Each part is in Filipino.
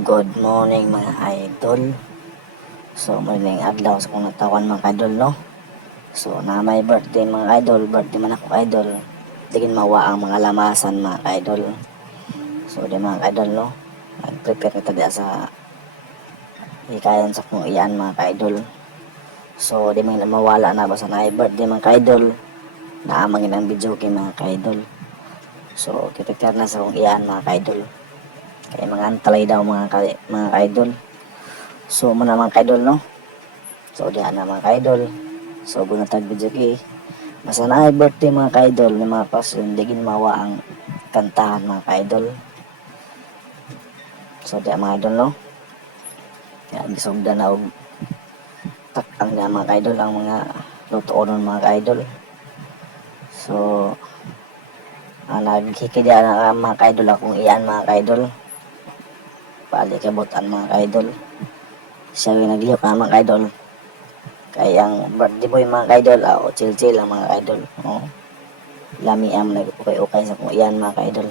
Good morning mga idol. So morning adlaw sa kung natawan mga idol no. So na may birthday mga idol, birthday man ako idol. Digin mawa ang mga lamasan mga idol. So di mga idol no. Nag-prepare kita diya sa hikayan sa kung iyan mga idol. So di man mawala na basta na birthday mga idol. Naamangin ang video kay mga idol. So prepare na sa kung iyan mga idol. Kaya mga antalay daw mga idol. So muna mga idol no. So diyan na mga idol. So bunatag video kay. Basta na ay birthday mga idol ni mga pasun digin mawa ang kantahan mga idol. So diyan mga idol no. Yan gisugda na og takang na mga idol ang mga lutuon mga idol. So naghikidya na mga idol akong iyan mga idol. Pali kabutan mga idol. Siya yung nagliyok na mga idol. Kaya ang birthday boy mga idol, chill-chill ang mga idol. Oh. Lami ang nag-ukay-ukay sa kung iyan mga idol.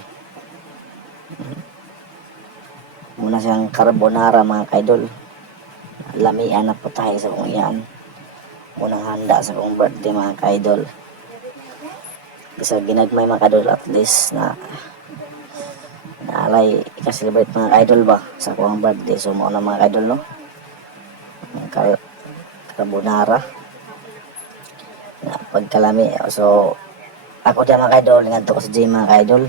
Muna siyang carbonara mga idol. Lamian na po tayo sa kung iyan. Munang handa sa kong birthday mga idol. Bisa ginagmay mga idol at least na naalay ika-celebrate mga idol ba sa kong birthday. So muna mga idol no. Carbonara. Na pagkalami. So ako dyan mga idol, ngadto ko sa gym mga idol.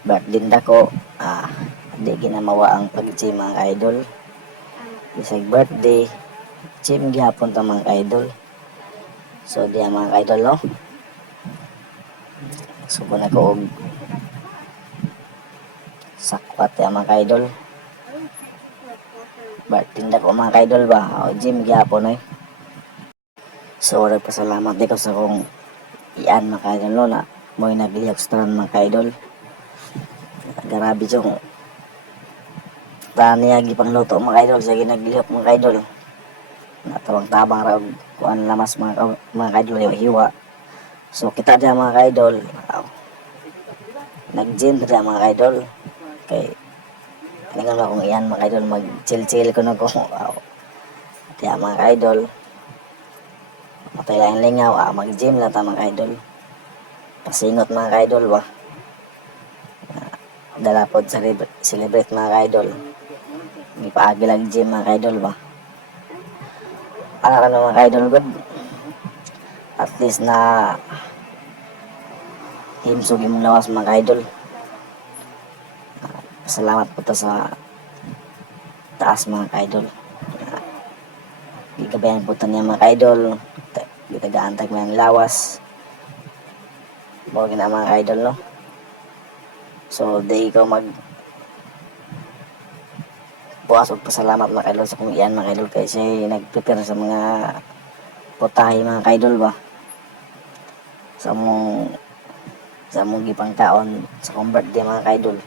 Birthday ko, di ginamawa ang pag-gym mga idol. Isang birthday, gym gyapon ta mga idol. So diya mga idol no. Subo na ko og sakwat ya mga idol. Birthday ko mga idol ba, gym gyapon eh. So nagpasalamat di ko sa kong iyan mga idol no na mo'y naglihok sa mga idol. Grabe yung niya gipang luto mga idol sa ginaglihok mga idol. Natawang-tabang raw kuan lamas mga idol yung hiwa. So kita dyan mga idol, nag-gym dyan mga idol. Kay tingnan mo kung iyan mga idol, mag-chill-chill ko na ko. Kaya mga idol, matay lang lingaw, mag-gym lang ta mga idol. Pasingot mga idol ba. Dala po celebrate mga idol. May paagi lang gym mga idol ba. Ano ka mga idol good. At least na himsog imong lawas mga idol. Salamat po ta sa taas mga idol. Gigabayan po ta niya mga idol. Gitagaantag mo yung lawas. Bawa gina mga idol no. So day ko bukas og pasalamat mga idol sa kung iyan mga idol kasi nag-prepare sa mga putahe mga idol ba. Sa mong gipang taon sa kong birthday mga idol.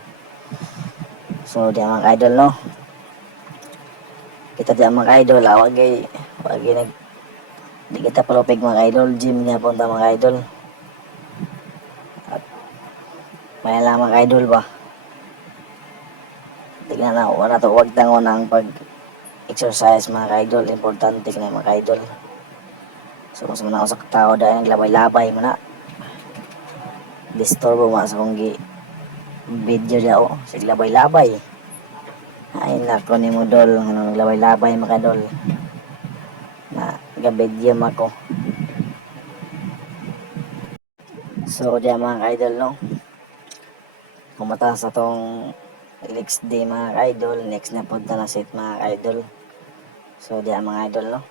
So di mga idol no. Kita di mga idol, wagay di kita palupig mga idol, gym niya punta mga idol. At may lang mga idol ba. Tignan na, wala to wag tangon ang pag-exercise mga idol, importante na mga idol. So mas muna ako sa tao dahil labay-labay mo na. Disturbo mo sa kong video niya o, sige labay-labay. Ay nako ni mo dol, labay-labay mga dol. Na gabidyo ako. So diyan mga idol no. Kumata sa tong next day mga idol, next na punta na set mga idol. So diyan mga idol no.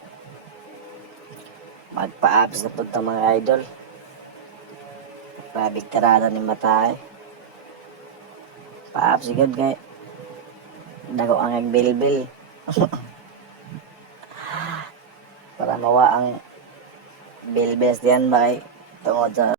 Magpa-abs na punta mga idol. Grabig karada ni mata eh. Pa-abs sigad kay dago ang bilbil. Para mawa ang bilbes diyan ba kay tungod sa